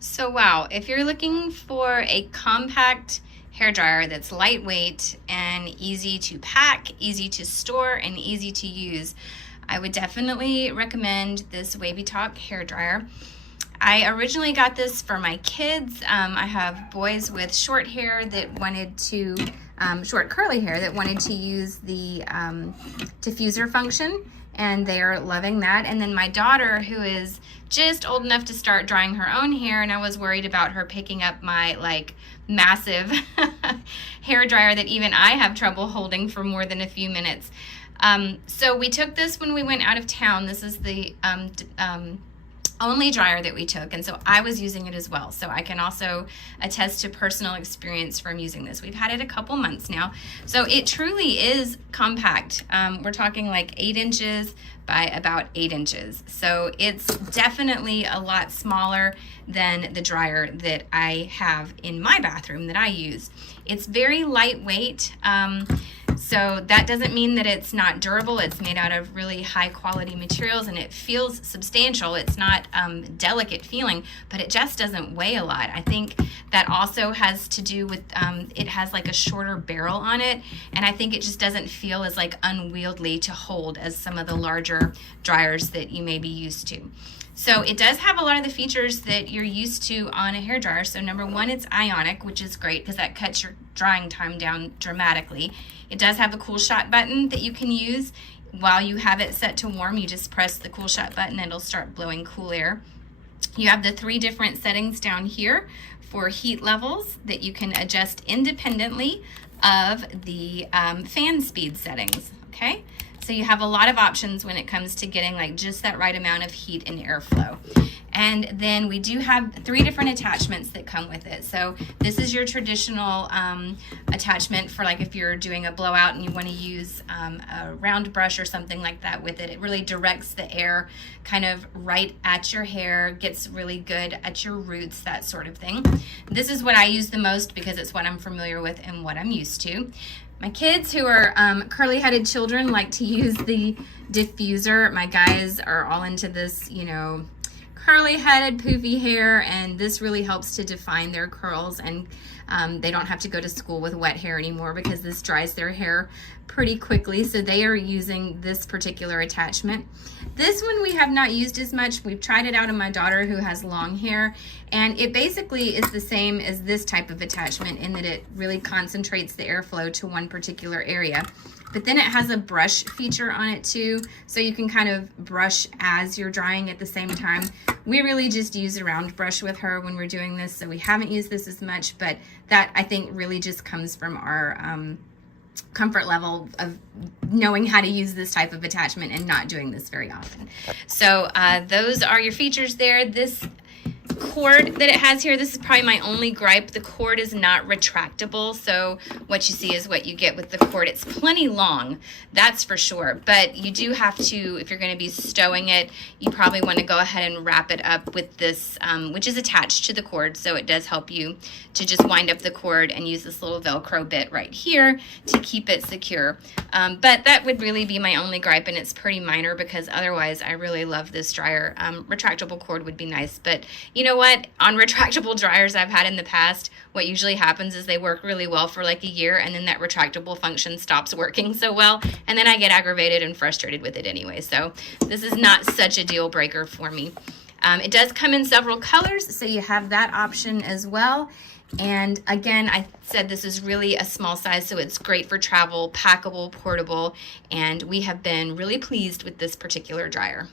So wow, if you're looking for a compact hair dryer that's lightweight and easy to pack, easy to store, and easy to use, I would definitely recommend this Wavytalk hair dryer. I originally got this for my kids. I have boys with short hair that wanted to, short curly hair that wanted to use the diffuser function, and they're loving that. And then my daughter, who is just old enough to start drying her own hair, and I was worried about her picking up my like massive hair dryer that even I have trouble holding for more than a few minutes. So we took this when we went out of town. This is the only dryer that we took, and so I was using it as well, so I can also attest to personal experience from using this. We've had it a couple months now, so it truly is compact. We're talking like 8 inches by about 8 inches, so it's definitely a lot smaller than the dryer that I have in my bathroom that I use. It's very lightweight. So that doesn't mean that it's not durable. It's made out of really high quality materials and it feels substantial. It's not delicate feeling, but it just doesn't weigh a lot. I think that also has to do with, it has like a shorter barrel on it, and I think it just doesn't feel as like unwieldy to hold as some of the larger dryers that you may be used to. So it does have a lot of the features that you're used to on a hair dryer. So number one, it's ionic, which is great because that cuts your drying time down dramatically. It does have a cool shot button that you can use while you have it set to warm. You just press the cool shot button and it'll start blowing cool air. You have the 3 different settings down here for heat levels that you can adjust independently of the fan speed settings, okay? So you have a lot of options when it comes to getting like just that right amount of heat and airflow. And then we do have 3 different attachments that come with it. So this is your traditional attachment for like if you're doing a blowout and you want to use a round brush or something like that with it. It really directs the air kind of right at your hair, gets really good at your roots, that sort of thing. This is what I use the most because it's what I'm familiar with and what I'm used to. My kids who are curly-headed children like to use the diffuser. My guys are all into this, you know, curly-headed, poofy hair, and this really helps to define their curls, and they don't have to go to school with wet hair anymore because this dries their hair pretty quickly, so they are using this particular attachment. This one we have not used as much. We've tried it out on my daughter who has long hair, and it basically is the same as this type of attachment in that it really concentrates the airflow to one particular area. But then it has a brush feature on it too, so you can kind of brush as you're drying at the same time. We really just use a round brush with her when we're doing this, so we haven't used this as much, but that I think really just comes from our comfort level of knowing how to use this type of attachment and not doing this very often. So those are your features there. This cord that it has here, this is probably my only gripe. The cord is not retractable, so what you see is what you get with the cord. It's plenty long, that's for sure, but you do have to, if you're going to be stowing it, you probably want to go ahead and wrap it up with this, which is attached to the cord, so it does help you to just wind up the cord and use this little Velcro bit right here to keep it secure. But that would really be my only gripe, and it's pretty minor because otherwise I really love this dryer. Retractable cord would be nice, but you know what? On retractable dryers I've had in the past, what usually happens is they work really well for like a year, and then that retractable function stops working so well, and then I get aggravated and frustrated with it anyway. So this is not such a deal breaker for me. It does come in several colors, so you have that option as well. And again, I said this is really a small size, so it's great for travel, packable, portable, and we have been really pleased with this particular dryer.